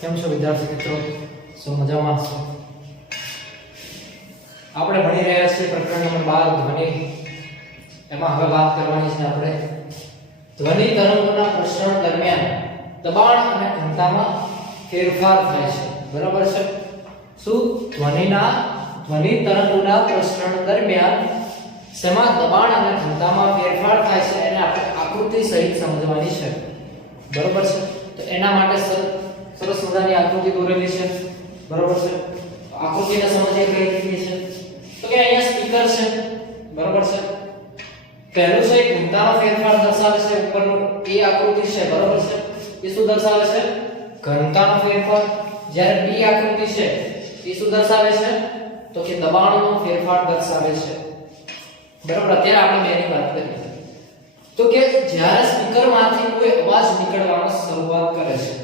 કેમ છો વિદ્યાર્થી મિત્રો? શું મજામાં છો? આપણે ભણી રહ્યા છીએ પ્રકરણ નંબર 12 ધ્વનિ. એમાં હવે વાત કરવાની છે આપણે ધ્વનિ તરંગોના પ્રસરણ દરમિયાન દબાણ અને ઘનતામાં ફેરફાર થાય છે. બરાબર છે? શું ધ્વનિ તરંગોના પ્રસરણ દરમિયાન શેમાં દબાણ અને ઘનતામાં ફેરફાર થાય છે એને આપણે આકૃતિ સહિત સમજવાની છે. બરાબર છે? તો એના માટે સરસ મજાની આકૃતિ દોરેલી છે. બરાબર છે? આકૃતિને સમજીએ કઈ રીતે છે. તો કે અહીંયા સ્પીકર છે. બરાબર છે? પહેલું છે ઘનતામાં ફેરફાર દર્શાવે છે. ઉપરનું એ આકૃતિ છે. બરાબર છે? એ શું દર્શાવે છે? ઘનતાનો ફેરફાર. જ્યારે બી આકૃતિ છે એ શું દર્શાવે છે? તો કે દબાણનો ફેરફાર દર્શાવે છે. બરાબર? અત્યારે આપણે બેની વાત કરીએ તો કે જ્યારે સ્પીકરમાંથી કોઈ અવાજ નીકળવાનો શરૂઆત કરે છે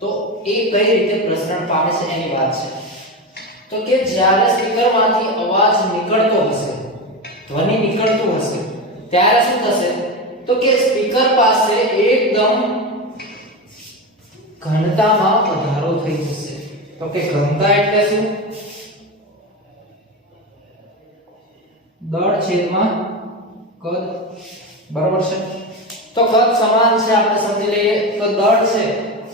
તો એ કઈ રીતે પ્રસરણ પામે છે એની વાત છે. તો કે જ્યારે સ્પીકરમાંથી અવાજ નીકળતો હશે, ધ્વનિ નીકળતું હશે, ત્યારે શું થશે? તો કે સ્પીકર પાસે એકદમ ઘનતામાં વધારો થઈ જશે. તો કે ઘનતા એટલે શું? દળ છેદમાં કદ. બરાબર છે? તો કદ સમાન છે આપણે સમજી લઈએ. તો દળ છે,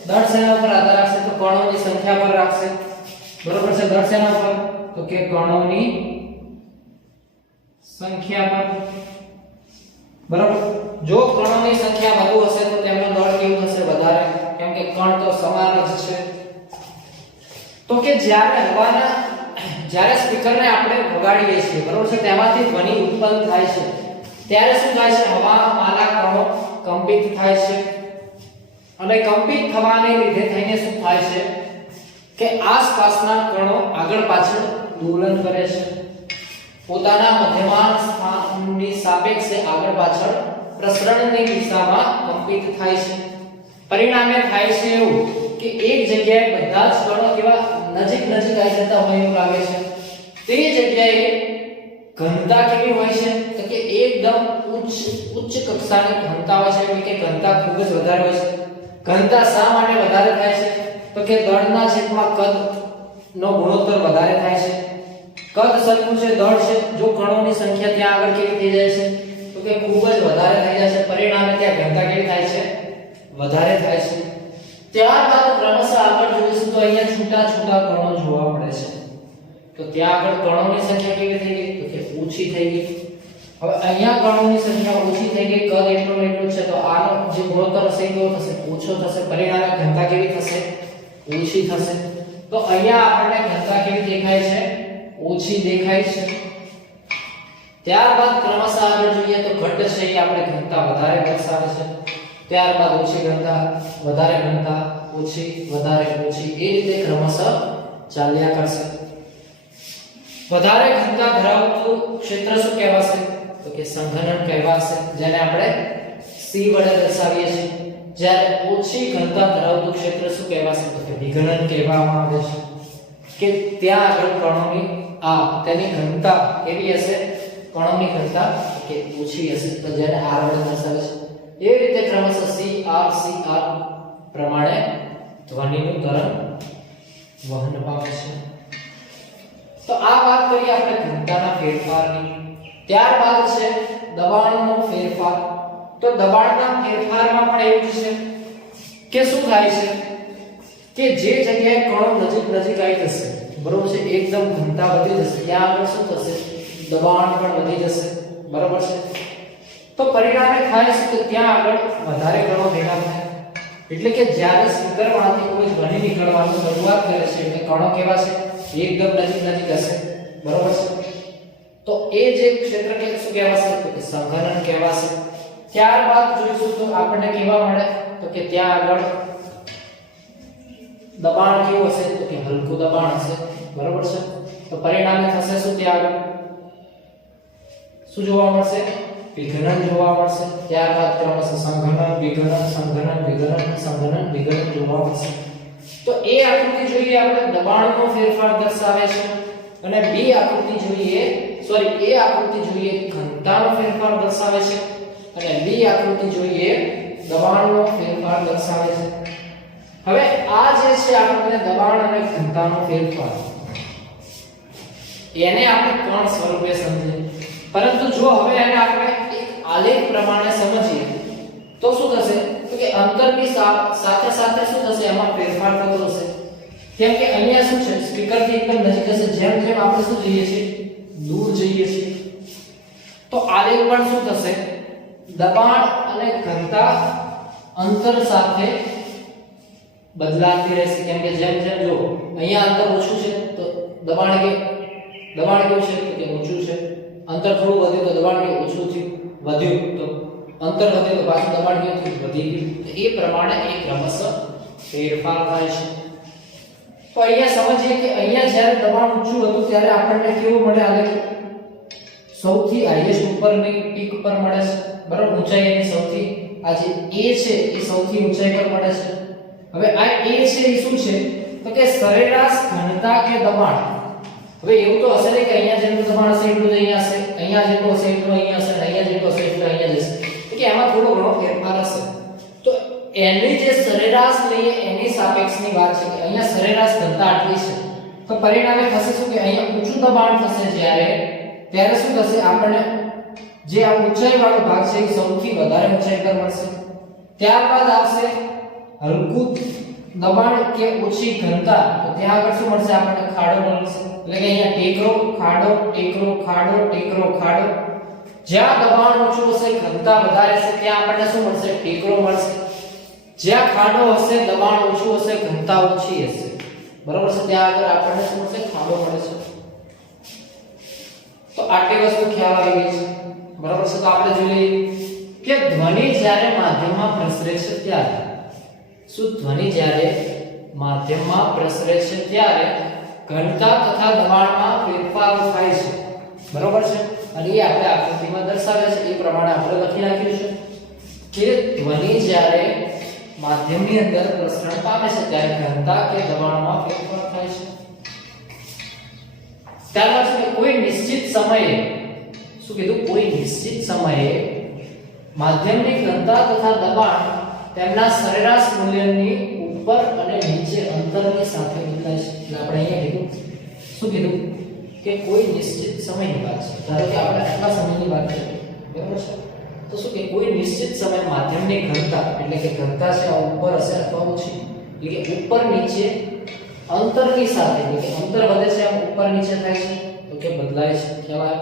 દળ શેના પર આધાર રાખશે? તો કણોની સંખ્યા પર રાખશે. બરાબર છે? દળ શેના પર? તો કે કણોની સંખ્યા પર. બરાબર? જો કણોની સંખ્યા વધુ હશે તો તેમનું દળ કેવું થશે? વધારે, કેમ કે કણ તો સમાન જ છે. તો કે જ્યારે સ્પીકરને આપણે વગાડીએ છીએ, બરાબર છે, તેમાંથી ધ્વનિ ઉત્પન્ન થાય છે ત્યારે શું થાય છે? હવામાંના કણો કંપિત થાય છે અને કંપિત થવાને લીધે થઈને શું થાય છે કે આસપાસના કણો આગળ પાછળ દોલન કરે છે. પોતાના મધ્યમાન સ્થાનની સાપેક્ષે આગળ પાછળ પ્રસરણની દિશામાં કંપિત થાય છે. પરિણામે થાય છે એવું કે એક જગ્યાએ બધા જ કણો કેવા નજીક આવી જતા હોય એવું લાગે છે. તે જગ્યાએ ઘનતા કેવી હોય છે? તો કે એકદમ ઉચ્ચ કક્ષાની ઘનતા હોય છે, એટલે કે ઘનતા ખૂબ જ વધારે હોય છે. ઘનતા શા માટે વધારે થાય છે? તો કે દળના છેદમાં કદ નો ગુણોત્તર વધારે થાય છે. કદ સરખું છે, દળ છે, જો કણોની સંખ્યા ત્યાં આગળ કેવી થઈ જાય છે? તો કે ખૂબ જ વધારે થઈ જાય છે. પરિણામે ત્યાં ઘનતા કેવી થાય છે? વધારે થાય છે. ત્યારબાદ ક્રમશઃ આગળ જોઈશું તો અહીંયા છૂટા કણો જોવા મળે છે. તો ત્યાં આગળ કણોની સંખ્યા કેવી થઈ ગઈ? તો કે ઓછી થઈ ગઈ. હવે અહીંયા કણોની સંખ્યા ઓછી થઈ ગઈ, કદ એટલું છે, તો આનો જે ગુણોત્તર હશે એ કેવો થશે? ઓછો થશે. પરિણામે ઘનતા કેવી થશે? ઓછી થશે. તો અહીંયા આપણને ઘનતા કેવી દેખાય છે? ઓછી દેખાય છે. ત્યારબાદ ક્રમશઃ આગળ જોઈએ તો ઘટ છે એ આપણે ઘનતા વધારે દર્શાવે છે. ત્યારબાદ ઓછી ઘનતા, વધારે ઘનતા, ઓછી, વધારે, ઓછી, એ રીતે ક્રમશઃ ચાલ્યા કરશે. વધારે ઘનતા ધરાવતું ક્ષેત્ર શું કહેવાશે? તો કે સંઘનન કહેવાશે, જેને આપણે C વડે દર્શાવીએ છીએ. જ્યારે ઓછી ઘનતા ધરાવતું ક્ષેત્ર શું કહેવાશે? તો કે વિઘનન કહેવામાં આવે છે. કે ત્યાં આગળ કણોની તેની ઘનતા કેવી હશે? કણોની ઘનતા કે ઓછી હશે, તો જેને R વડે દર્શાવે છે. એ રીતે ક્રમશઃ CR પ્રમાણે ધ્વનિનું તરંગ વહન પામે છે. તો આ વાત કરી આપણે ઘનતાના ફેરફારની. ત્યારબાદ છે દબાણનો ફેરફાર. તો દબાણના ફેરફારમાં પણ એવું છે કે શું થાય છે કે જે જગ્યાએ કણો નજીક આવી જશે, બરોબર છે, એકદમ ઘનતા વધી જશે, ત્યાં આગળ શું થશે? દબાણ પણ વધી જશે. બરોબર છે? તો પરિણામે થાય છે કે ત્યાં આગળ વધારે કણો ભેગા થાય. એટલે કે જ્યારે સ્પીકરમાંથી કોઈ ધ્વનિ નીકળવાની શરૂઆત કરે છે એટલે કણો કેવા છે? એકદમ નજીક હશે. બરોબર છે? તો એ જે ક્ષેત્ર કે શું કહેવાશે? તો કે સંઘનન કહેવાશે. ત્યારબાદ જોઈશું તો આપણને કેવા મળે? તો કે ત્યાં આગળ દબાણ કેવું હશે? તો કે હલકું દબાણ હશે. બરોબર છે? તો પરિણામે થશે શું? ત્યાં આગળ શું જોવા મળશે? વિઘનન જોવા મળશે. ત્યારબાદ ક્રમશઃ સંઘનન, વિઘનન, સંઘનન, વિઘનન, સંઘનન, વિઘનન જોવા મળશે. તો એ આકૃતિ જોઈએ આપણે દબાણનો ફેરફાર દર્શાવે છે અને બી આકૃતિ જોઈએ એ આકૃતિ જોઈએ ઘનતાનો ફેરફાર દર્શાવે છે અને બી આકૃતિ જોઈએ દબાણનો ફેરફાર દર્શાવે છે. હવે આ જે છે આપણને દબાણ અને ઘનતાનો ફેરફાર એને આપણે કોણ સ્વરૂપે સમજીએ, પરંતુ જો હવે એને આપણે એક આલેખ પ્રમાણે સમજીએ તો શું થશે તો કે અંતરની સાથે સાથે શું થશે એમાં ફેરફાર થતો હશે। કેમ કે અહીંયા શું છે સ્પીકર થી એકદમ નજીક હશે, જેમ જેમ આપણે શું જઈએ છીએ દૂર જઈએ છીએ તો આલેખ પણ શું થશે દબાણ અને ઘનતા અંતર સાથે બદલાતી રહેશે। કેમ કે જેમ જેમ જો અહીંયા અંતર ઓછું છે તો દબાણ કેવું છે કે ઊંચું છે, અંતર થોડું વધ્યું તો દબાણ કે ઓછું થયું, વધ્યું તો અંતર વધ્યું તો પાછું દબાણ કેવું થયું વધી ગયું, તો એ પ્રમાણે એક ક્રમશઃ ફેરફાર થાય છે। તો અહીંયા સમજીએ કે અહીંયા જ્યારે દબાણ ઊંચું હતું ત્યારે આપણને કેવું મળે આલેખ સૌથી હાઈએસ્ટ ઉપરની પીક પર મળે છે બરાબર, ઊંચાઈ એની સૌથી આ જે a છે એ સૌથી ઊંચાઈ પર મળે છે। હવે આ a છે એ શું છે તો કે સરેરાશ ઘનતા કે દબાણ। હવે એવું તો હશે કે અહીંયા જેટલું દબાણ હશે એટલું જ અહીંયા હશે, અહીંયા જેટલું હશે એટલું અહીંયા હશે, અહીંયા જેટલું હશે એટલું અહીંયા જશે, કે એમાં થોડો ઘણો ફેરફાર હશે। તો એની જે સરેરાશ લઈએ એની સાપેક્ષની વાત છે કે અહીંયા સરેરાશ ઘનતા આટલી છે, તો પરિણામે થશે શું કે અહીંયા ઊંચું દબાણ થશે ત્યારે શું થશે આપણને જે આ ઊંચાઈ વાળો ભાગ છે એ સૌથી વધારે ઊંચાઈ પર મળશે। ત્યારબાદ આવશે હલકું દબાણ કે ઓછી ઘનતા, તો ત્યાં આગળ શું મળશે આપણને ખાડો મળશે, એટલે કે અહીંયા ટેકરો ખાડો ટેકરો ખાડો ટેકરો ખાડો। જ્યાં દબાણ ઓછું હશે ઘનતા વધારે હશે ત્યાં આપણને શું મળશે ટેકરો મળશે, જ્યાં ખાડો હશે દબાણ ઓછું હશે ઘનતા ઓછી હશે બરાબર છે ત્યાં આગળ આપણને શું મળશે ખાડો મળે છે। તો આટલી વસ્તુ ખ્યાલ આવી ગઈ છે બરાબર છે। તો આપણે જોઈએ કે ધ્વનિ જ્યારે માધ્યમમાં પ્રસરે છે ત્યારે શું ધ્વનિ જ્યારે માધ્યમમાં પ્રસરે છે ત્યારે ઘનતા તથા દબાણમાં ફેરફાર થાય છે બરાબર છે, અને એ આપણે આકૃતિમાં દર્શાવે છે એ પ્રમાણે આપણે લખી નાખ્યું છે કે ધ્વનિ જ્યારે માધ્યમની અંદર પ્રસરણ પામે છે ત્યારે ઘનતા કે દબાણમાં ફેરફાર થાય છે। ત્યારબાદ છે કોઈ નિશ્ચિત સમયે શું કીધું કોઈ નિશ્ચિત સમયે માધ્યમની ઘનતા તથા દબાણ તેમના સરેરાશ મૂલ્યની ઉપર અને નીચે અંતરની સાથે બદલાય છે। એટલે આપણે અહીંયા કીધું શું કીધું કે કોઈ નિશ્ચિત સમયની વાત છે, ધારો કે આપણે આટલા સમયની વાત કરીએ બરાબર છે, તો શું કે કોઈ નિશ્ચિત સમય માધ્યમની ઘનતા એટલે કે ઘનતા છે આ ઉપર હશે અથવા ઓછી, એટલે કે ઉપર નીચે અંતરની સાથે એટલે કે અંતર વધે છે આમ ઉપર નીચે થાય છે તો કે બદલાય છે। ખ્યાલ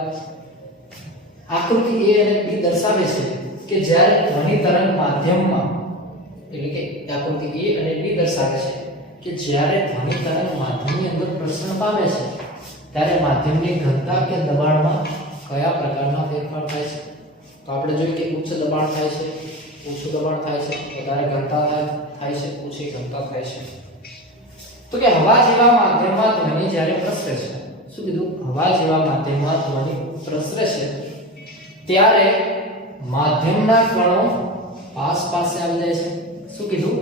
આકૃતિ a અને b દર્શાવે છે કે જ્યારે ધ્વનિ તરંગ માધ્યમમાં એટલે કે આકૃતિ a અને b દર્શાવે છે કે જ્યારે ધ્વનિ તરંગ માધ્યમની અંદર પ્રસરણ પામે છે ત્યારે માધ્યમની ઘનતા કે દબાણમાં કયા પ્રકારના ફેરફાર થાય છે। તો આપણે જોઈએ કે ઉચ્ચ દબાણ થાય છે, ઓછું દબાણ થાય છે, વધારે ઘનતા થાય છે, ઓછી ઘનતા થાય છે। તો કે હવા જેવા માધ્યમમાં ધ્વનિ જ્યારે પ્રસરે છે શું કીધું હવા જેવા માધ્યમમાં ધ્વનિ પ્રસરે છે ત્યારે માધ્યમના કણો પાસે આવી જાય છે। શું કીધું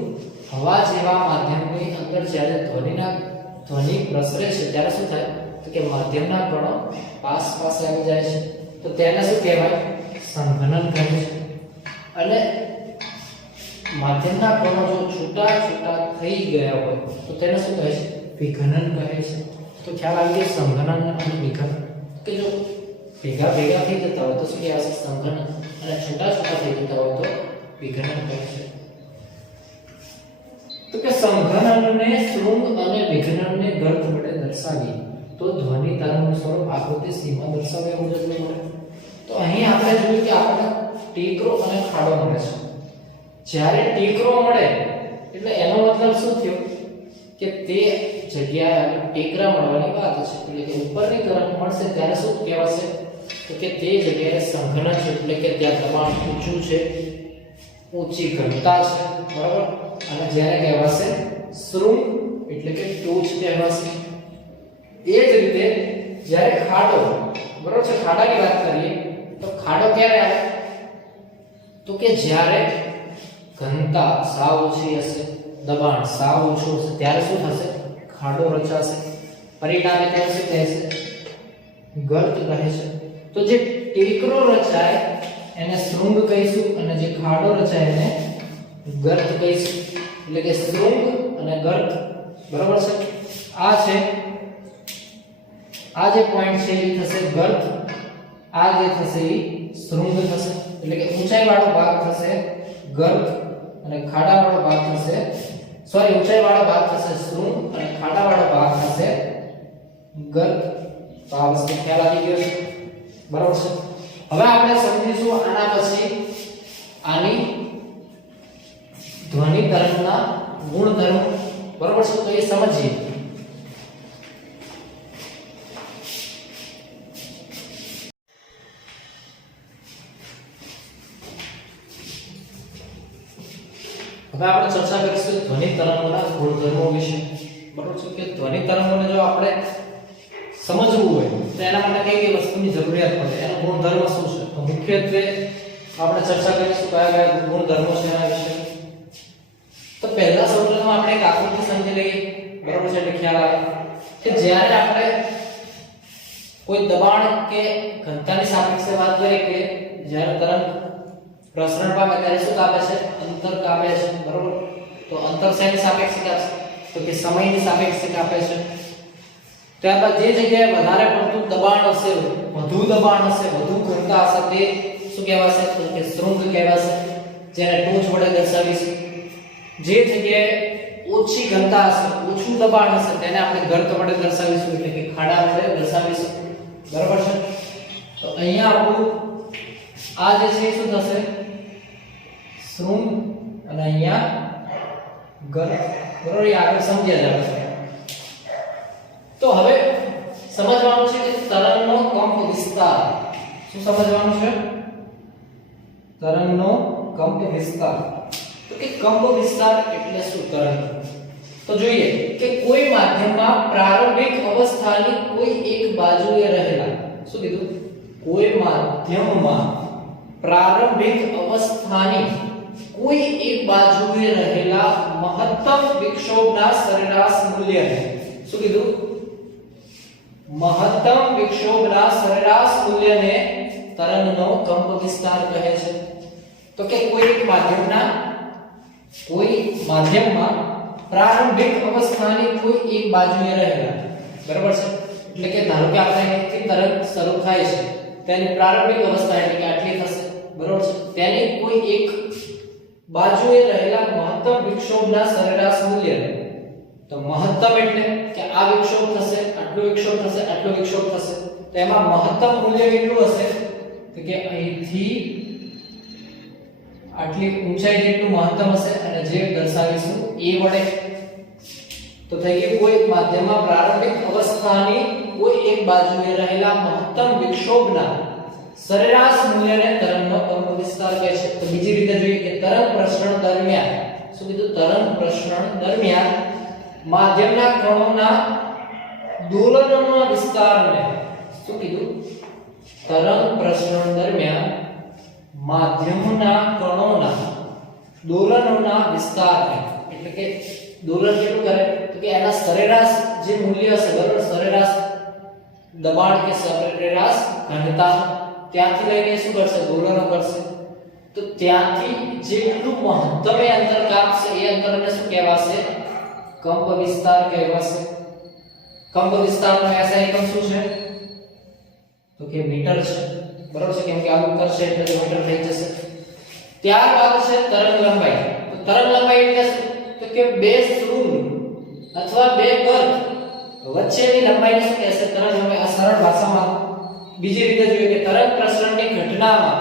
હવા જેવા માધ્યમની અંદર જ્યારે ધ્વનિ પ્રસરે છે ત્યારે શું થાય તો કે માધ્યમના કણો પાસે આવી જાય છે, તો તેને શું કહેવાય સંઘનન કહે છે। અને માધ્યમના કણો જો છૂટા થઈ ગયા હોય તો તેને શું કહે છે વિઘનન કહે છે। તો ખ્યાલ આવી ગયો સંઘનન અને વિઘનન, કે જો ભેગા થઈ જતા હોય તો શું કહેવાય સંઘનન, અને છૂટા થઈ જતા હોય તો વિઘનન કહે છે। તો કે સંઘનનને શૃંગ અને વિઘનનને ગર્ત વડે દર્શાવીએ તો ધ્વનિ તરંગનું સ્વરૂપ આકૃતિ સીમા દર્શાવ્યા મુજબ મળે। તો અહીં આપણે જોયું કે આપણને ટેકરો અને ખાડો મળે છે। જ્યારે ટેકરો મળે એટલે એનો મતલબ શું થયો કે તે જગ્યાએ ટેકરા મળવાની વાત છે, એટલે કે ઉપરની તરફ મળશે ત્યારે શું કહેવાશે તો કે તે જગ્યાએ સંઘનન છે, એટલે કે ત્યાં દબાણ ઊંચું છે, ઊંચી ઘનતા છે બરાબર, અને જ્યારે કહેવાશે શૃંગ એટલે કે ટોચ કહેવાશે। એ જ રીતે જ્યારે ખાડો બરાબર છે, ખાડાની વાત કરીએ તો ખાડો ક્યારે આવે તો કે જ્યારે ઘનતા સાવ ઓછી હશે, દબાણ સાવ ઓછું હશે ત્યારે શું થશે ખાડો રચાશે, પરિણામે તેને શું કહેશે ગર્ત કહે છે। તો જે ટેકરો રચાય એને શૃંગ કહીશું અને જે ખાડો રચાય એને ગર્ત કહીશું, એટલે કે શૃંગ અને ગર્ત, બરાબર છે। આ છે, આ જે પોઈન્ટ છે એ થશે ગર્ત, આ જે થશે એ શૃંગ થશે, એટલે કે ઊંચાઈ વાળો ભાગ થશે ગર્ત અને ખાડા વાળો ભાગ થશે, સોરી, ઊંચાઈ વાળો ભાગ થશે શૃંગ અને ખાડા વાળો ભાગ થશે ગર્ત। તો આ વસ્તુ ખ્યાલ આવી ગયો છે, બરાબર છે। હવે આપણે સમજીશું આના પછી આની ધ્વનિ તરંગના ગુણધર્મ, બરાબર છે। તો એ સમજીએ। હવે આપણે ચર્ચા કરીશું ધ્વનિ તરંગોના ગુણધર્મો વિશે, બરાબર છે। કે ધ્વનિ તરંગોને જો આપણે સમજવું હોય તો એના માટે કઈ કઈ વસ્તુની જરૂરિયાત પડે, એનો ગુણધર્મ શું છે, તો મુખ્યત્વે આપણે ચર્ચા કરીશું કયા કયા ગુણધર્મો છે એના વિશે। તો પહેલા સૌપ્રથમ આપણે એક આકૃતિ સમજી લઈએ, બરાબર છે। એટલે ખ્યાલ આવે કે જ્યારે આપણે કોઈ દબાણ કે ઘનતાની સાપેક્ષે વાત કરીએ કે જ્યારે તરંગ પ્રસરણ પામે ત્યારે શું કાપે છે, અંતર કાપે છે, બરાબર। તો અંતર શેની સાપેક્ષે કાપે, તો કે સમયની સાપેક્ષે કાપે છે। ત્યારબાદ જે જગ્યાએ વધારે પડતું દબાણ હશે, વધુ દબાણ હશે, વધુ ઘનતા હશે, તે શું કહેવાશે, તો કે શૃંગ કહેવાશે, જેને ટોચ વડે દર્શાવીશું। જે જગ્યાએ ઓછી ઘનતા હશે, ઓછું દબાણ હશે, તેને આપણે ગર્ત વડે દર્શાવીશું, એટલે કે ખાડા વડે દર્શાવીશું, બરાબર છે। તો અહીંયા આપણું આ જે છે શું થશે, શૃંગ અને અહીંયા ગર્ત, બરાબર। એ આગળ સમજ્યા જશે। તો હવે સમજવાનું છે કે તરંગનો કંપ વિસ્તાર, શું સમજવાનું છે, તરંગનો કંપ વિસ્તાર। તો કે કંપ વિસ્તાર એટલે શું, તરંગ। તો જોઈએ કે કોઈ માધ્યમમાં પ્રારંભિક અવસ્થાની કોઈ એક બાજુએ રહેલા, શું કીધું, કોઈ માધ્યમમાં પ્રારંભિક અવસ્થાની કોઈ એક બાજુએ રહેલા મહત્તમ વિક્ષોભના સરેરાશ મૂલ્યને, શું કીધું, મહત્તમ વિક્ષોભના સરેરાશ મૂલ્યને તરંગનો કંપ વિસ્તાર કહે છે। તો કે કોઈ એક માધ્યમમાં પ્રારંભિક અવસ્થાની કોઈ એક બાજુએ રહેલા, બરાબર છે। એટલે કે ધારો કે આપણે અહીંથી તરંગ શરૂ થાય છે, તેની પ્રારંભિક અવસ્થા એટલે કે આટલી થશે, બરાબર છે। તેની કોઈ એક બાજુએ રહેલા મહત્તમ વિક્ષોભના સરેરાશ મૂલ્યને, તો મહત્તમ એટલે કે આ વિક્ષોભ થશે, આટલો વિક્ષોભ થશે, આટલો વિક્ષોભ થશે, તો એમાં મહત્તમ મૂલ્ય કેટલું હશે, તો કે અહીંથી આટલી ઊંચાઈ જેટલું મહત્તમ હશે, અને જે દર્શાવીશું a વડે। તો થઈ ગયું કોઈ માધ્યમમાં પ્રારંભિક અવસ્થાની કોઈ એક બાજુએ રહેલા મહત્તમ વિક્ષોભના સરેરાશ મૂલ્યને તરંગનો કંપ વિસ્તાર કહે છે। તો બીજી રીતે જોઈએ કે તરંગ પ્રસરણ દરમિયાન, શું કીધું, તરંગ પ્રસરણ દરમિયાન માધ્યમના કણોના દોલનોના વિસ્તારને, શું કીધું, તરંગ પ્રસરણ દરમિયાન માધ્યમના કણોના દોલનોના વિસ્તારને, એટલે કે દોલન કેટલું કરે, તો કે એના સરેરાશ જે મૂલ્ય હશે, બરાબર, સરેરાશ દબાણ કે સરેરાશ ઘનતા, ત્યાંથી લઈને શું કરશે, દોલનો કરશે। તો ત્યાંથી જેટલું મહત્તમ અંતર કાપશે એ અંતરને શું કહેવાશે, કંપ વિસ્તાર કહેવાશે। કંપ વિસ્તારનો SI એકમ શું છે, તો કે મીટર છે, બરાબર છે, કેમ કે આવું કરશે એટલે મીટર થઈ જશે। ત્યારબાદ છે તરંગ લંબાઈ। તો તરંગ લંબાઈ એટલે શું, તો કે બે શૃંગ અથવા બે ગર્ત વચ્ચેની લંબાઈને શું કહેશે, તરંગ લંબાઈ। આ સરળ ભાષામાં બીજી રીતે જોઈએ કે તરંગ પ્રસરણની ઘટનામાં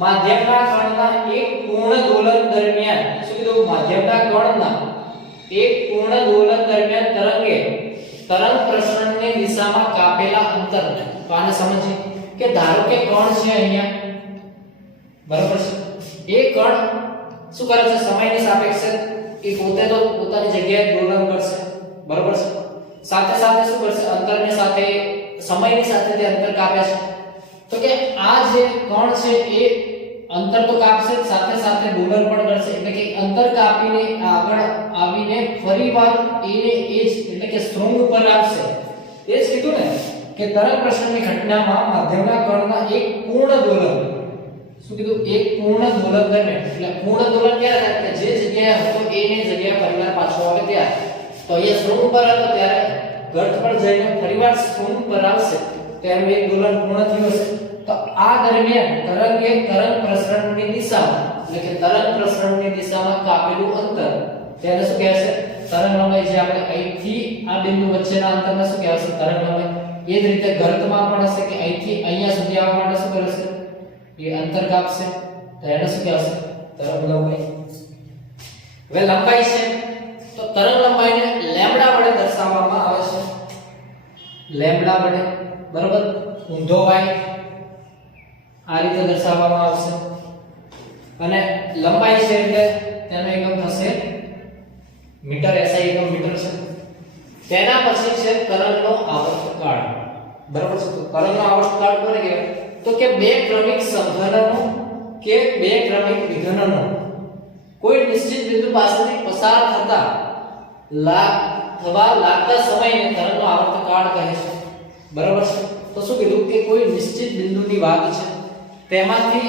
માધ્યમના કણના એક પૂર્ણ દોલન દરમિયાન, શું કીધું, માધ્યમના કણના એક પૂર્ણ દોલન દરમિયાન તરંગે તરંગ પ્રસરણની દિશામાં કાપેલા અંતરને, તો આને સમજીએ કે ધારો કે કણ છે અહીંયા, બરાબર છે, એ કણ શું કરે છે, સમયની સાપેક્ષે એ પોતે તો પોતાની જગ્યાએ દોલન કરશે, બરાબર છે, સાથે સાથે શું કરશે, અંતરની સાથે સમયની સાથે તે અંતર કાપે છે। તો કે આ જે કણ છે એ અંતર તો કાપશે, સાથે સાથે દોલન પણ કરશે, એટલે કે અંતર કાપીને આગળ આવીને ફરીવાર એને એ જ એટલે કે શૃંગ પર આવશે। એ જ કીધું ને કે તરંગ પ્રસરણની ઘટનામાં માધ્યમના કણના એક પૂર્ણ દોલન, શું શું કીધું એક પૂર્ણ દોલન દરમિયાન એટલે પૂર્ણ દોલન ક્યારે થાય કે જે જગ્યાએ હતો એ ની જગ્યાએ ફરીવાર પાછો આવે ત્યારે તો અહીંયા શૂન્ય પર હતો ત્યારે ગર્ત પર જઈને ફરીવાર શૂન્ય પર આવશે ત્યારે એક દોલન પૂર્ણ થયું હશે તો આ દરમિયાન તરંગે તરંગ પ્રસરણની દિશામાં એટલે કે તરંગ પ્રસરણની દિશામાં કાપેલું અંતર તેને શું કહેવાય છે તરંગ લંબાઈ જે આપણે અહીંથી આ બિંદુ વચ્ચેના અંતરને શું કહેવાય છે તરંગ લંબાઈ એ જ રીતે ગર્તમાં પણ હશે કે અહીંથી અહીંયા સુધી આવવા માટે શું કરશે એ અંતર કાપશે તો એને શું કહેવાય તરંગ લંબાઈ હવે લંબાઈ છે તો તરંગ લંબાઈને લેમ્બડા વડે દર્શાવવામાં આવે છે લેમ્બડા વડે બરાબર ઊંધો વાય આ રીતે દર્શાવવામાં આવશે અને લંબાઈ છે એટલે તેનો એકમ થશે મીટર SI એકમ મીટર છે તેના પછી છે તરંગનો આવર્તકાળ બરાબર છે તો તરંગનો આવર્તકાળ કોને કહેવાય તો કે બે ક્રમિક સંઘનનો કે બે ક્રમિક વિઘનનો કોઈ નિશ્ચિત બિંદુ પાસેથી પસાર થતા લાગતા સમયને તરંગનો આવર્તકાળ કહે છે બરાબર છે તો શું કીધું કે કોઈ નિશ્ચિત બિંદુની વાત છે તેમાંથી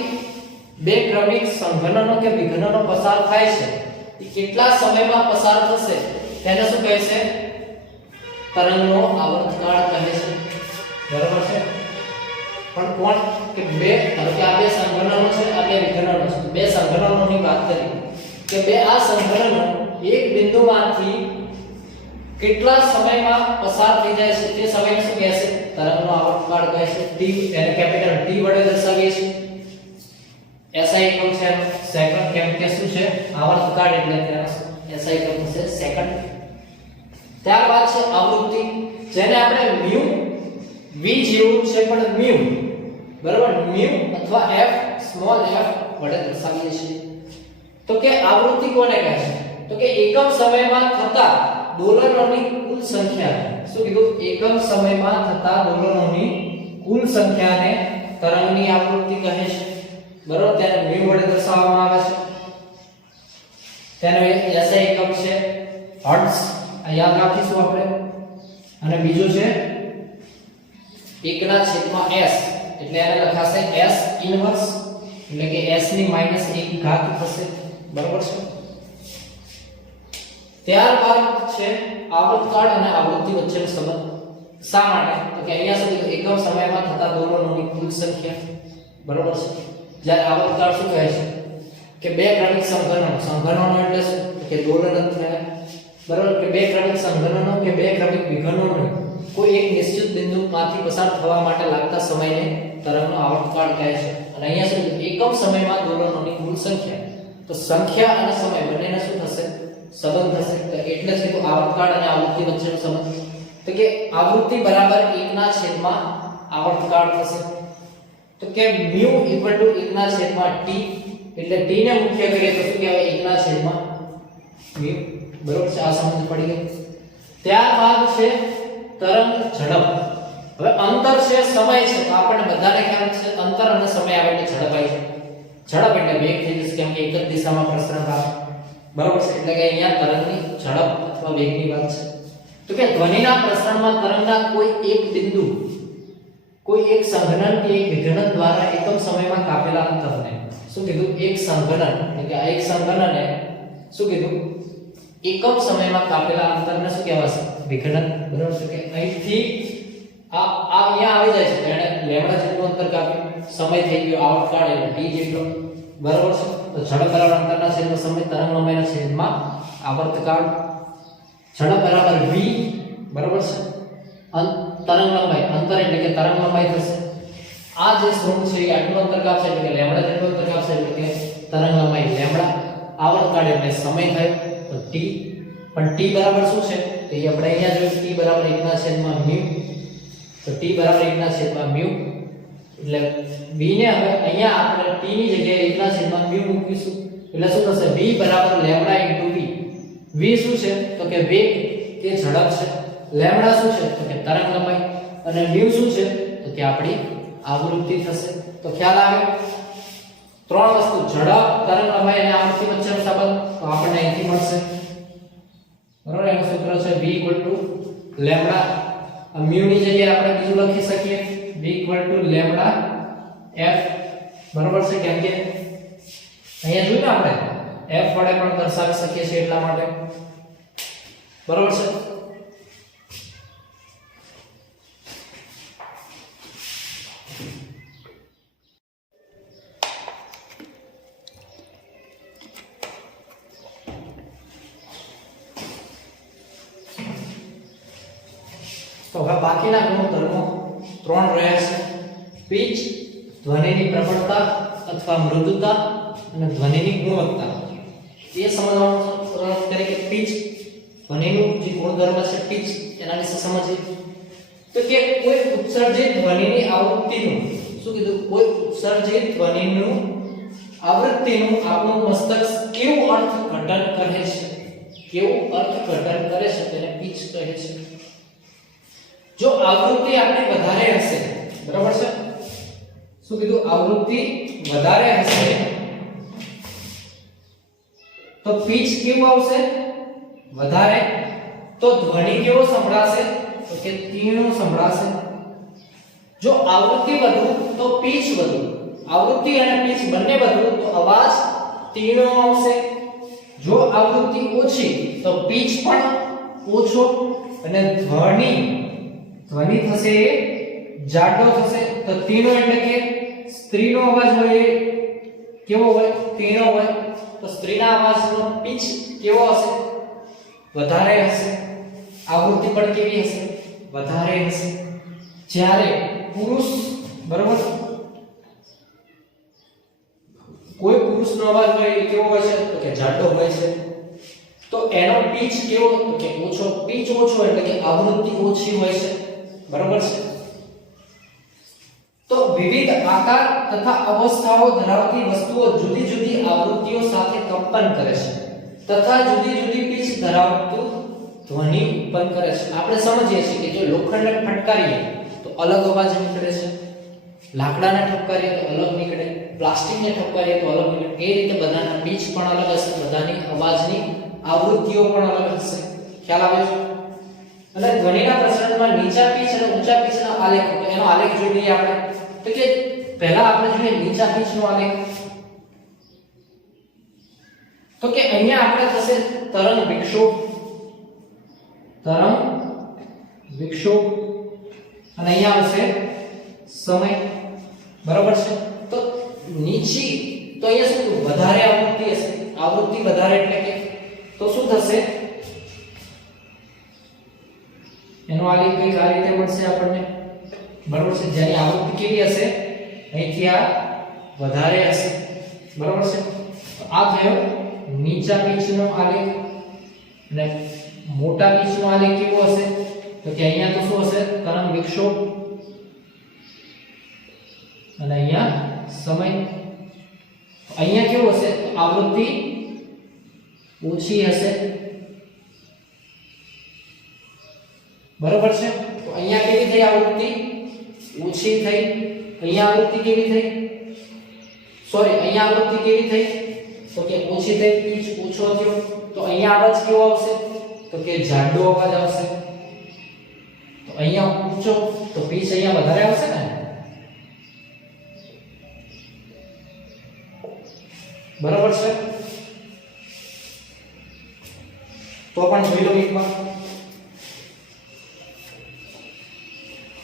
બે ક્રમિક સંઘનનો કે વિઘનનો પસાર થાય છે એ કેટલા સમયમાં પસાર થશે તેને શું કહે છે તરંગનો આવર્તકાળ કહે છે બરાબર છે પણ કોણ કે બે ધારો કે આ બે સંઘનનો છે આ બે વિઘનનો છે બે સંઘનનોની વાત કરી કે બે આ સંઘનનો એક બિંદુમાંથી કેટલા સમયમાં પસાર થઈ જાય છે તે સમયને શું કહે છે તરંગનો આવર્તકાળ કહે છે t એને કેપિટલ T વડે દર્શાવીએ છીએ SI એકમ છે સેકન્ડ કેમ કે શું છે આવર્તકાળ એટલે તેનો SI એકમ છે સેકન્ડ ત્યારબાદ છે આવૃત્તિ જેને આપણે મ્યુ v જેવું છે પણ મ્યુ બરાબર મ્યુ અથવા f સ્મોલ f વડે દર્શાવીએ છીએ તો કે આવૃત્તિ કોને કહે છે તો કે એકમ સમયમાં થતા દોલનોની કુલ સંખ્યા શું કીધું એકમ સમયમાં થતા દોલનોની કુલ સંખ્યાને તરંગની આવૃત્તિ કહે છે બરાબર તેને મ્યુ વડે દર્શાવવામાં આવે છે તેનો SI એકમ છે હર્ટ્ઝ આ યાદ રાખીશું આપણે અને બીજું છે 1/s એટલે એને લખાશે s ઇન્વર્સ એટલે કે s ની -1 ઘાત થશે બરાબર છે ત્યારબાદ છે આવર્તકાળ અને આવૃત્તિ વચ્ચેનો સંબંધ શા માટે તો કે અહીંયા સુધી એકમ સમયમાં થતા દોલનોની કુલ સંખ્યા બરાબર છે જ્યારે આવર્તકાળ શું કહે છે કે બે ક્રમિક સંઘનનો એટલે શું કે દોલન જ થાય બરાબર કે બે ક્રમિક સંઘનનો કે બે ક્રમિક વિઘનનો કોઈ એક નિશ્ચિત બિંદુમાંથી પસાર થવા માટે લાગતા સમયને તરંગનો આવર્તકાળ કહે છે અને અહીંયા સુધી એકમ સમયમાં દોલનોની કુલ સંખ્યા તો સંખ્યા અને સમય બંનેને શું થશે સંબંધ થશે તો એટલે જ કીધું આવર્તકાળ અને આવૃત્તિ વચ્ચેનો સંબંધ તો કે આવૃત્તિ બરાબર 1/t આવર્તકાળ થશે તો કે μ = 1/t એટલે t ને મુખ્ય કરીએ તો શું કહેવાય 1/μ બરોબર છે આ સમજ પડી ગઈ ત્યારબાદ છે તરંગ ઝડપ હવે અંતર છે સમય છે તો આપણને બધાને ખ્યાલ છે અંતર અને સમય આવે એટલે ઝડપ આવી ઝડપ એટલે વેગ થઈ જશે કેમ કે એક જ દિશામાં પ્રસરણ પામે બરોબર છે એટલે કે અહીંયા તરંગની ઝડપ અથવા વેગની વાત છે તો કે ધ્વનિના પ્રસરણમાં તરંગના કોઈ એક બિંદુ કોઈ એક સંઘનન કે એક વિઘનન દ્વારા એકમ સમયમાં કાપેલા અંતરને શું કીધું એક સંઘનન એટલે કે આ એક સંઘનને શું કીધું એકમ સમયમાં કાપેલા અંતરને શું કહેવાશે વિઘનન બરાબર છે કે અહીંથી આ અહીંયા આવી જાય છે એને લેમ્બડા જેટલું અંતર કાપ્યું સમય થઈ ગયો આવર્તકાળ એટલે t જેટલો બરાબર છે તો ઝડપ બરાબર અંતરના છેદમાં સમય તરંગ લંબાઈના છેદમાં આવર્તકાળ ઝડપ બરાબર v બરાબર છે તરંગ લંબાઈ અંતર એટલે કે તરંગ લંબાઈ થશે આ જે શૃંગ છે એ આટલું અંતર કાપશે એટલે કે લેમ્બડા જેટલું અંતર કાપશે એટલે કે તરંગ લંબાઈ લેમ્બડા આવર્તકાળ એટલે સમય થયો તો t પણ t બરાબર શું છે તો એ આપણે અહીંયા જોયું t બરાબર 1/μ તો t બરાબર 1/μ એટલે v ને હવે અહીંયા આપણે t ની જગ્યાએ 1/μ મૂકીશું એટલે શું થશે v બરાબર લેમ્બડા * v v શું છે તો કે વેગ કે ઝડપ છે લેમ્બડા શું છે તો કે તરંગ લંબાઈ અને μ શું છે તો કે આપણી આવૃત્તિ થશે તો ખ્યાલ આવે ત્રણ વસ્તુ ઝડપ તરંગ લંબાઈ અને આવૃત્તિ વચ્ચેનો સંબંધ તો આપણને અહીંથી મળશે બરોબર એનું સૂત્ર છે v = લેમ્બડા μ ની જગ્યાએ આપણે બીજું લખી શકીએ v = લેમ્બડા f બરોબર છે, કેમ કે અહીંયા જોયું ને આપણે f વડે પણ દર્શાવી શકીએ છીએ એટલા માટે, બરોબર છે. તો હવે બાકીના ગુણધર્મો 3 રહ્યા છે. પિચ, ધ્વનિની પ્રબળતા અથવા મૃદુતા અને ધ્વનિની ગુણવત્તા. એ સમજવાનું પ્રયત્ન કરીએ કે પિચ, ધ્વનિનું જે ગુણધર્મ છે પિચ, એના વિશે સમજીએ. તો કે કોઈ ઉત્સર્જિત ધ્વનિની આવૃત્તિનું, શું કીધું, કોઈ ઉત્સર્જિત ધ્વનિનું આવૃત્તિનું આપણું મસ્તક કેવું અર્થઘટન કરે છે, કેવું અર્થઘટન કરે છે તેને પિચ કહે છે. જો આવૃત્તિ આપણી વધારે હશે, બરાબર છે, શું કીધું, આવૃત્તિ વધારે હશે તો પિચ કેવું આવશે, વધારે. તો ધ્વનિ કેવો સંભળાશે, તો કે તીણું સંભળાશે. જો આવૃત્તિ વધુ તો પિચ વધુ, આવૃત્તિ અને પિચ બંને વધુ તો અવાજ તીણો આવશે. જો આવૃત્તિ ઓછી તો પિચ પણ ઓછો અને ધ્વનિ થશે એ જાડો થશે. તો તીણો એટલે કે સ્ત્રીનો અવાજ હોય એ કેવો હોય, તીણો હોય. તો સ્ત્રીના અવાજનો પિચ કેવો હશે, વધારે હશે. આવૃત્તિ પણ કેવી હશે, વધારે હશે. જ્યારે પુરુષ, બરાબર, કોઈ પુરુષનો અવાજ હોય એ કેવો હોય છે, તો કે જાડો હોય છે. તો એનો પિચ કેવો, તો કે ઓછો. પિચ ઓછો એટલે કે આવૃત્તિ ઓછી હોય છે, બરાબર છે. તો વિવિધ આકાર તથા અવસ્થાઓ ધરાવતી વસ્તુઓ જુદી જુદી આવૃત્તિઓ સાથે કંપન કરે છે તથા જુદી જુદી પિચ ધરાવતું ધ્વનિ ઉત્પન્ન કરે છે. આપણે સમજીએ છીએ કે જો લોખંડને ફટકારીએ તો અલગ અવાજ નીકળે છે, લાકડાને ઠપકારીએ તો અલગ નીકળે, પ્લાસ્ટિકને ઠપકારીએ તો અલગ નીકળે. એ રીતે બધાના પિચ પણ અલગ હશે, બધાની અવાજની આવૃત્તિઓ પણ અલગ હશે. ખ્યાલ આવે છે? અને ધ્વનિના પ્રસરણમાં નીચા પિચ અને ઊંચા પિચના આલેખ, તો એનો આલેખ જોઈ લઈએ આપણે. તો કે પહેલા આપણે જોઈએ નીચા પિચનો આલેખ. તો કે અહીંયા આપણે થશે તરંગ વિક્ષોભ, અને અહીંયા આવશે સમય, બરાબર છે. તો નીચી, તો અહીંયા શું વધારે આવૃત્તિ હશે, આવૃત્તિ વધારે એટલે કે તો શું થશે, એનો આલેખ કઈક આ રીતે મળશે આપણને, બરાબર છે. જેની આવૃત્તિ કેવી હશે, અહીંથી આ વધારે હશે, બરાબર છે. તો આ થયો નીચા પિચનો આલેખ. અને મોટા પિચનો આલેખ કેવો હશે, તો કે અહીંયા તો શું હશે, તરંગ વિક્ષોભ, અને અહીંયા સમય. અહીંયા કેવો હશે, આવૃત્તિ ઓછી હશે, બરાબર છે. તો અહીંયા કેવી થઈ, આવૃત્તિ ઓછી થઈ. અહીંયા આવૃત્તિ કેવી થઈ, સોરી, અહીંયા આવૃત્તિ કેવી થઈ, તો કે ઓછી થઈ, પિચ ઓછો થયો. તો અહીંયા અવાજ કેવો આવશે, તો કે જાડો અવાજ આવશે. તો અહીંયા ઊંચો, તો પિચ અહીંયા વધારે આવશે ને, બરાબર છે. તો પણ જોઈ લો એકવાર.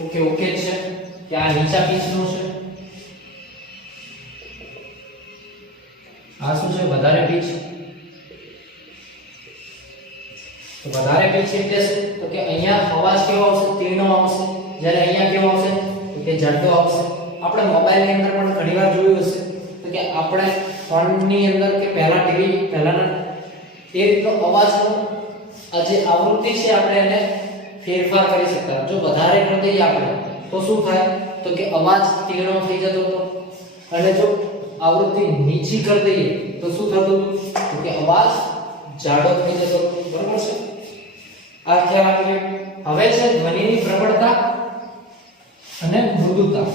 ઓકે છે કે આ નીચા પિચનું છે, આ શું છે, વધારે પિચ. તો વધારે પિચ એટલે શું, તો કે અહીંયા અવાજ કેવો આવશે, તીણો આવશે. જ્યારે અહીંયા કેવો આવશે, તો કે જાડો આવશે. આપણે મોબાઈલની અંદર પણ ઘણીવાર જોયું હશે તો કે આપણે ફોનની અંદર કે પહેલા ટીવી પહેલાના એ રીતનો અવાજનો આ જે આવૃત્તિ છે આપણે એને ફેરફાર કરી શકતા. જો વધારે કરી દઈએ આપણે તો શું થાય, તો કે અવાજ તીણો થઈ જતો હતો, અને જો આવૃત્તિ નીચી કરી દઈએ તો શું થતું, તો કે અવાજ જાડો થઈ જતો હતો, બરાબર છે. આ ખ્યાલ રાખજો. હવે છે ધ્વનિની પ્રબળતા અને મૃદુતા.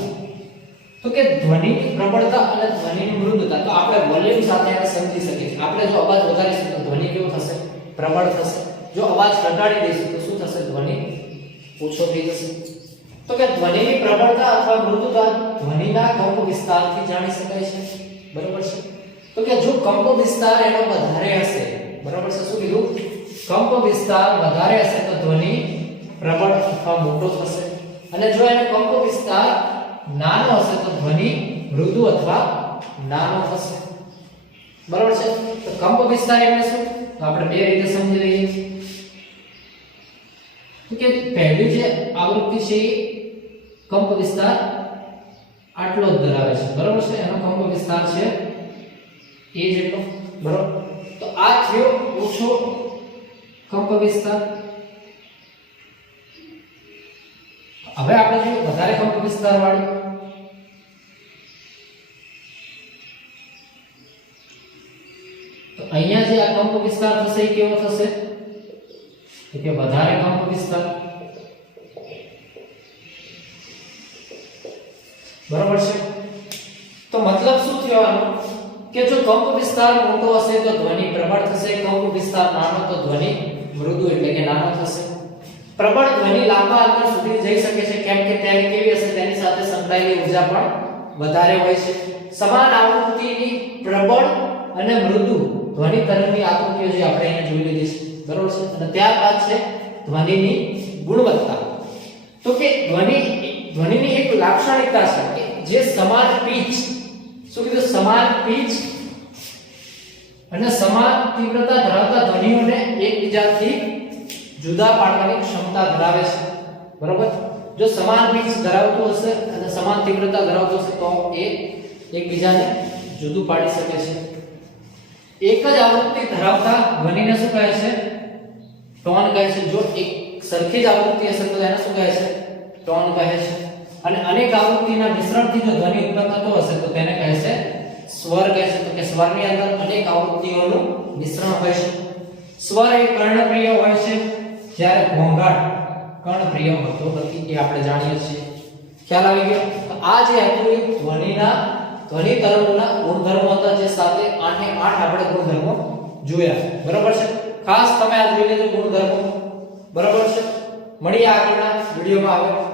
તો કે ધ્વનિની પ્રબળતા અને ધ્વનિની મૃદુતા, તો આપણે વોલ્યુમ સાથે એને સમજી શકીએ છીએ. આપણે જો અવાજ વધારીશું તો ધ્વનિ કેવો થશે, પ્રબળ થશે. જો અવાજ ઘટાડી દઈશું તો શું થશે, ધ્વનિ ઓછો થઈ જશે. તો કે ધ્વનિની પ્રબળતા અથવા મૃદુતા ધ્વનિના કંપ વિસ્તારથી જાણી શકાય છે, બરાબર છે? તો કે જો કંપ વિસ્તાર એનો વધારે હશે, બરાબર છે? શું કીધું? કંપ વિસ્તાર વધારે હશે તો ધ્વનિ પ્રબળ અથવા મોટો થશે, અને જો એનો કંપ વિસ્તાર નાનો હશે તો ધ્વનિ મૃદુ અથવા નાનો થશે, બરાબર છે? તો કંપ વિસ્તાર એટલે શું? તો આપણે બે રીતે સમજી લઈએ. તો કે પહેલી જે આવૃત્તિ છે એ કંપ વિસ્તાર આટલો જ ધરાવે છે, બરાબર છે? એનો કંપ વિસ્તાર છે એ જેટલો, બરાબર? તો આ થયો ઓછો કંપ વિસ્તાર. હવે આપણે જોઈએ વધારે કંપ વિસ્તાર વાળું. તો અહીંયા જે આ કંપ વિસ્તાર થશે એ કેવો થશે? તો કે વધારે કંપ વિસ્તાર, બરાબર છે? તો મતલબ શું થયો આનો? કે જો કંપ વિસ્તાર મોટો હશે તો ધ્વનિ પ્રબળ થશે, કંપ વિસ્તાર નાનો તો ધ્વનિ મૃદુ એટલે કે નાનો થશે. પ્રબળ ધ્વનિ લાંબા અંતર સુધી જઈ શકે છે, કેમ કે તેની કેવી હશે? તેની સાથે સંકળાયેલી ઊર્જા પણ વધારે હોય છે. સમાન આવૃત્તિની પ્રબળ અને મૃદુ ધ્વનિ તરંગની આકૃતિઓ જે આપણે અહીંયા જોઈ લીધી છે, બરાબર છે? અને ત્યારબાદ છે ધ્વનિની ગુણવત્તા. તો કે ધ્વનિની એક લાક્ષણિકતા છે કે જે સમાન પીચ, શું કીધું? સમાન પીચ અને સમાન તીવ્રતા ધરાવતા ધ્વનિઓને એકબીજાથી જુદા પાડવાની ક્ષમતા ધરાવે છે, બરાબર? જો સમાન પીચ ધરાવતું હશે અને સમાન તીવ્રતા ધરાવતું હશે તો એ એકબીજાને જુદું પાડી શકે છે. એક જ આવૃત્તિ ધરાવતા ધ્વનિને શું કહે છે? ટોન કહે છે. જો એક સરખી જ આવૃત્તિ હશે તો એને શું કહે છે? ટોન કહે છે. અને અનેક આવૃત્તિના મિશ્રણથી જો ધ્વનિ ઉત્પન્ન થતો હશે તો તેને કહે છે સ્વર કહે છે. તો કે સ્વરની અંદર અનેક આવૃત્તિઓનું મિશ્રણ હોય છે. સ્વર એ કર્ણપ્રિય હોય છે, જ્યારે ઘોંઘાટ કર્ણપ્રિય હોતો નથી, એ આપણે જાણીએ છીએ. ખ્યાલ આવી ગયો? તો આ જે હતું એ ધ્વનિ તરંગોના ગુણધર્મો હતા, જે સાથે 8 એ 8 આપણે ગુણધર્મો જોયા, બરાબર છે? ખાસ તમે આ જોઈ લેજો ગુણધર્મો, બરાબર છે? મળીએ આગળના વિડિયોમાં. આવે